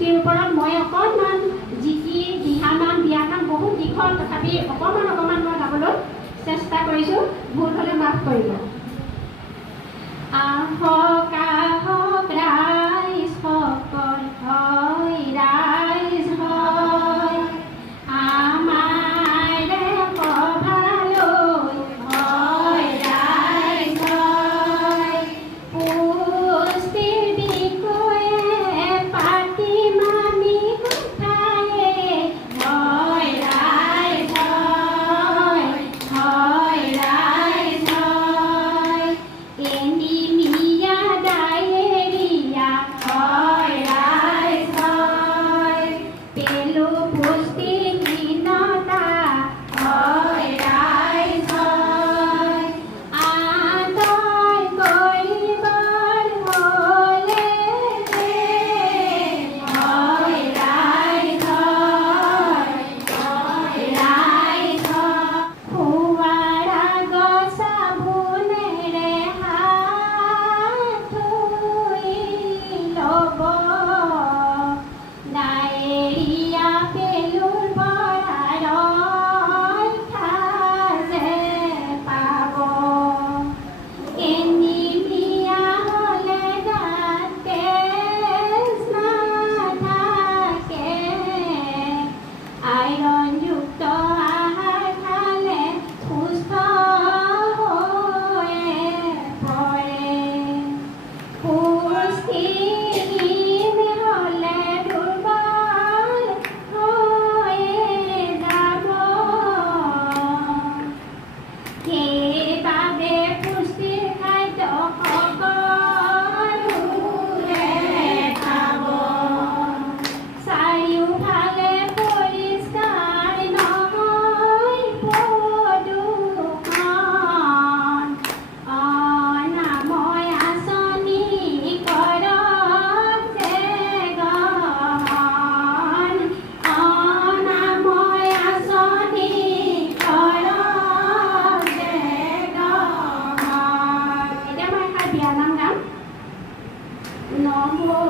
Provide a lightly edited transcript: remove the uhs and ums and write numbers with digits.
পুষ্টিৰ ওপৰত মই অকণমান জিকি দিহানাম বিয়ানাম বহুত দীঘল তথাপি অকণমান মই গাবলৈ চেষ্টা কৰিছোঁ ভুল হ'লে মাফ কৰিব আহক আহক ৰাইজ সকল হয় ৰাইজ হয় আমাৰে সভালৈ হয় ৰাইজ হয় পুষ্টিৰ বিষয়ে পাতিম আমি কথায়ে হয় ৰাইজ হয় হয় ৰাইজ হয় এনিমিয়া ডায়েৰিয়া হয় ৰাইজ হয় পেলু পুষ্টিহীনতা হয় ৰাইজ হয় আদয় কৰিবৰ হ'লে হয় ৰাইজ হয় ৰাইজ খোৱাৰ আগত চাবোনেৰে হাত ধুই ল'ব ডায়েৰিয়া পেলুৰ পৰা ৰক্ষা যে পাব এনিমিয়া হ'লে গাত তেজ নাথাকে আইৰণযুক্ত আহাৰ খালে সুস্থ হৈ পৰে পুষ্টিহীন হ'লে দুৰ্বল হৈয়ে যাব সেইবাবে পুষ্টিৰ খাদ্য সকলোৱে খাব চাৰিওফালে পৰিষ্কাৰ নহয় প্ৰদূষণ অনাময় আঁচনি কৰক যে গ্ৰহণ অনাময় আঁচনি কৰক যে গ্ৰহণ এতিয়া মই এষাৰ বিয়ানাম গাম নমো